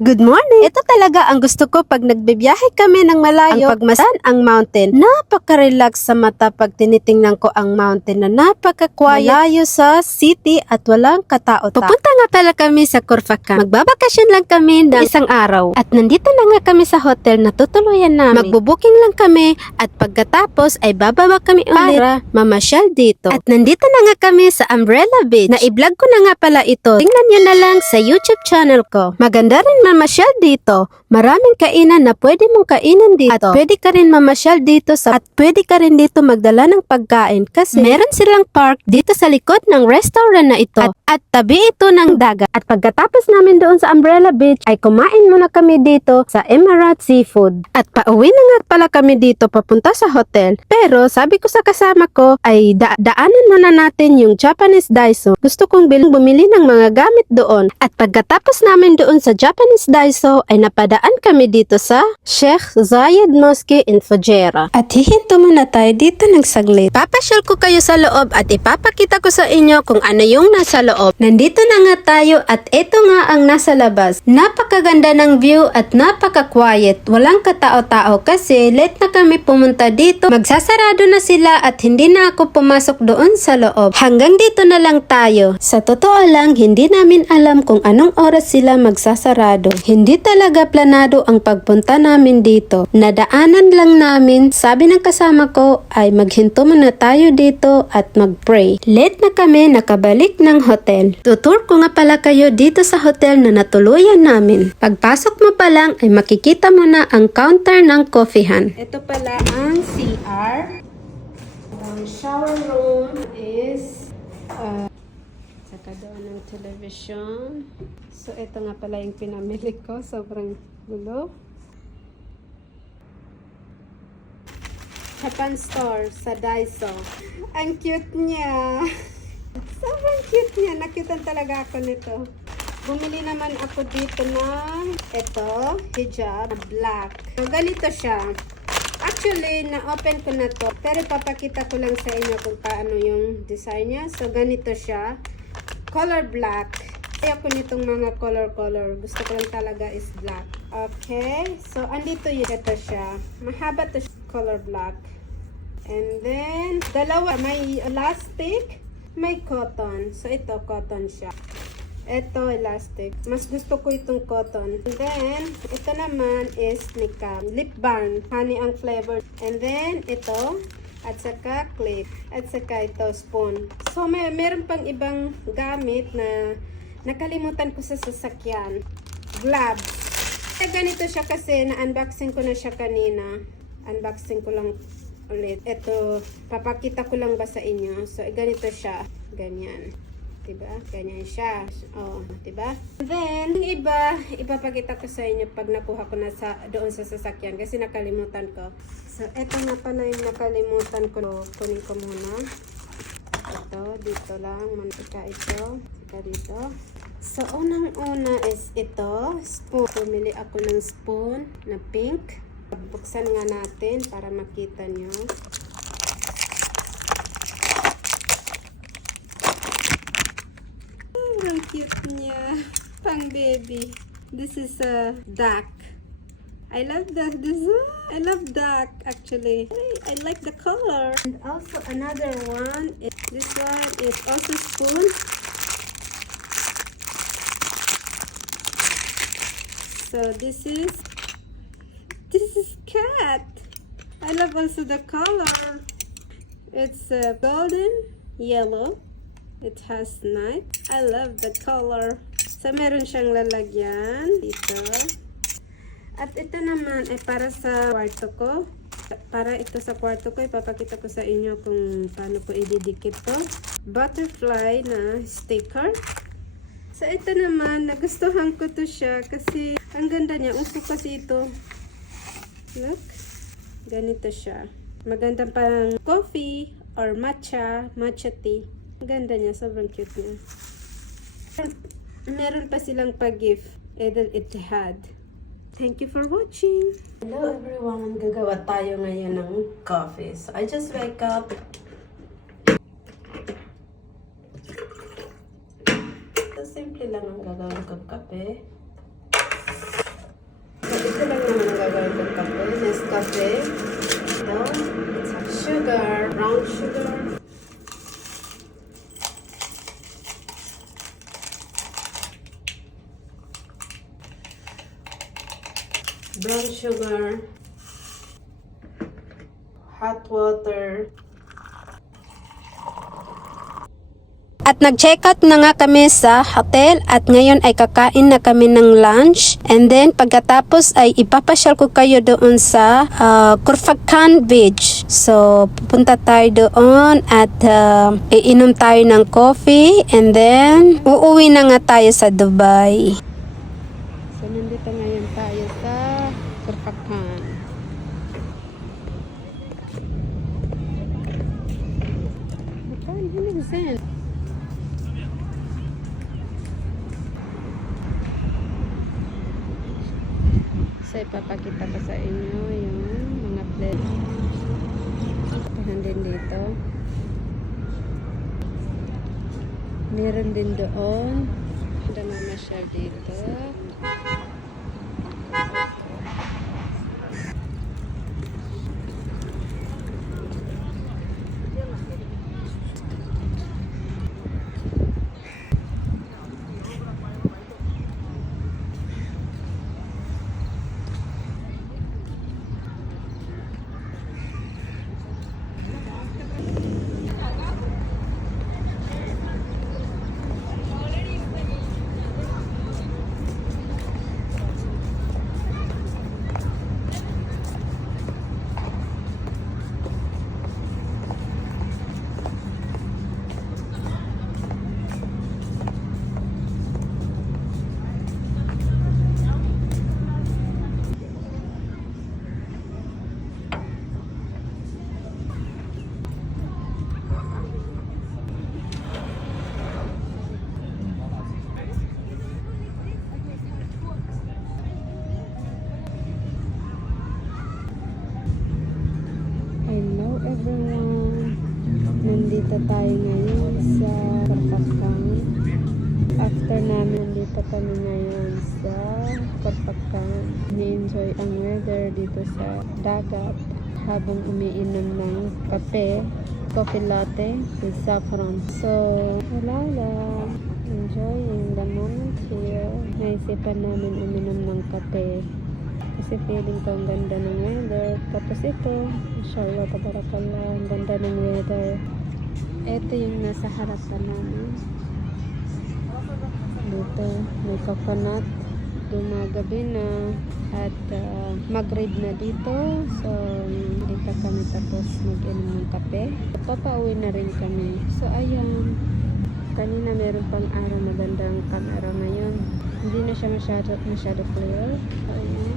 Good morning! Ito talaga ang gusto ko pag nagbibiyahe kami ng malayo. Ang pagmasan ang mountain. Napaka-relax sa mata pag tinitingnan ko ang mountain na napaka-quiet. Malayo sa city at walang katao-tao. Pupunta nga pala kami sa Corfacan. Magbabakasyon lang kami ng isang araw. At nandito na nga kami sa hotel na tutuluyan namin. Magbubuking lang kami at pagkatapos ay bababa kami ulit para mamasyal dito. At nandito na nga kami sa Umbrella Beach. Na-vlog ko na nga pala ito. Tingnan nyo na lang sa YouTube channel ko. Maganda rin mamasyal dito. Maraming kainan na pwede mong kainin dito. At pwede ka rin mamasyal dito at pwede ka rin dito magdala ng pagkain kasi meron silang park dito sa likod ng restaurant na ito. At tabi ito ng dagat. At pagkatapos namin doon sa Umbrella Beach ay kumain muna kami dito sa Emerald Seafood. At pauwi na nga pala kami dito papunta sa hotel. Pero sabi ko sa kasama ko ay daanan muna natin yung Japanese Daiso. Gusto kong bumili ng mga gamit doon. At pagkatapos namin doon sa Japanese Daiso ay napadaan kami dito sa Sheikh Zayed Mosque in Fujairah. At hihinto muna tayo dito ng saglit. Papasyal ko kayo sa loob at ipapakita ko sa inyo kung ano yung nasa loob. Nandito na nga tayo at ito nga ang nasa labas. Napakaganda ng view at napaka-quiet. Walang katao-tao kasi late na kami pumunta dito. Magsasarado na sila at hindi na ako pumasok doon sa loob. Hanggang dito na lang tayo. Sa totoo lang, hindi namin alam kung anong oras sila magsasarado. Hindi talaga planado ang pagpunta namin dito. Nadaanan lang namin. Sabi ng kasama ko ay maghinto muna tayo dito at mag-pray. Late na kami nakabalik ng hotel. Tutur ko nga pala kayo dito sa hotel na natuluyan namin. Pagpasok mo pa lang ay makikita mo na ang counter ng coffeehan. Ito pala ang CR. Ang shower room is saka doon ng television. So ito nga pala yung pinamili ko. Sobrang gulo. Japan store sa Daiso. Ang cute niya. Sobrang cute niya. Nakutan talaga ako nito. Bumili naman ako dito ng ito, hijab, black. So, ganito siya. Actually, na-open ko na to. Pero papakita ko lang sa inyo kung paano yung design niya. So, ganito siya. Color black. Ayoko nitong mga color. Gusto ko lang talaga is black. Okay. So, andito yun. Ito siya. Mahaba to siya. Color black. And then, dalawa. May elastic. May cotton. So, ito, cotton siya. Ito, elastic. Mas gusto ko itong cotton. And then, ito naman is nikam. Lip balm. Honey ang flavor. And then, ito. At saka clip. At saka ito, spoon. So, meron pang ibang gamit na nakalimutan ko sa sasakyan. Gloves. Ganito siya kasi na-unboxing ko na siya kanina. Unboxing ko lang ulit. Ito, papakita ko lang ba sa inyo. So, ganito siya. Ganyan. Diba? Ganyan siya. Oh, diba? Then, yung iba, ipapakita ko sa inyo pag nakuha ko na doon sa sasakyan kasi nakalimutan ko. So, ito nga pala yung nakalimutan ko. Kunin ko muna. Ito, dito lang. Mantika ito. Saka dito. So, unang-una is ito. Spoon. Pumili ako ng spoon na pink. Buksan nga natin para makita nyo. Ang cute niya. Pang baby. This is a duck. I love I love duck actually. I like the color. And also another one. This one is also spoon. So this is cat. I love also the color. It's golden yellow. It has knife. I love the color. So meron siyang lalagyan dito. At ito naman ay para sa kwarto ko. Para ito sa kwarto ko, ipapakita ko sa inyo kung paano ko ididikit to. Butterfly na sticker. So ito naman, nagustuhan ko to siya kasi ang ganda niya. Uso kasi ito. Look. Ganito siya. Maganda pang coffee or matcha tea. Ganda niya. Sobrang cute niya. Meron pa silang pag-gift. Edel Ittihad. Thank you for watching. Hello everyone. Gagawa tayo ngayon ng coffee. So I just wake up. So simple lang ang gagawin kong kape. brown sugar, hot water. At nag-check out na nga kami sa hotel at ngayon ay kakain na kami ng lunch. And then pagkatapos ay ipapasyal ko kayo doon sa Khorfakkan Beach. So pupunta tayo doon at iinom tayo ng coffee and then uuwi na nga tayo sa Dubai. So nandito ngayon tayo sa Khorfakkan. So, ipapakita ko sa inyo yung mga plate. Meron din dito. Meron din doon. Ada mama share dito. Hello everyone! Nandito tayo ngayon sa Khorfakkan. After namin, nandito kami ngayon sa Khorfakkan. Ni-enjoy ang weather dito sa dagat habang umiinom ng kape, coffee latte with saffron. So, wala lang. Enjoying the moment here. Naisipan namin uminom ng kape. Kasi feeling ko ang ganda ng weather. Tapos ito, inshallah, tabarakallah, ang ganda ng weather. Ito yung nasa harapan namin. Dito, may coconut. Gumagabi na. At mag-read na dito. So, dito kami tapos mag-inom ng kape. Papauwi na rin kami. So, ayan. Kanina meron pang araw, magandang camera ngayon. Hindi na siya masyado clear. So, ayan.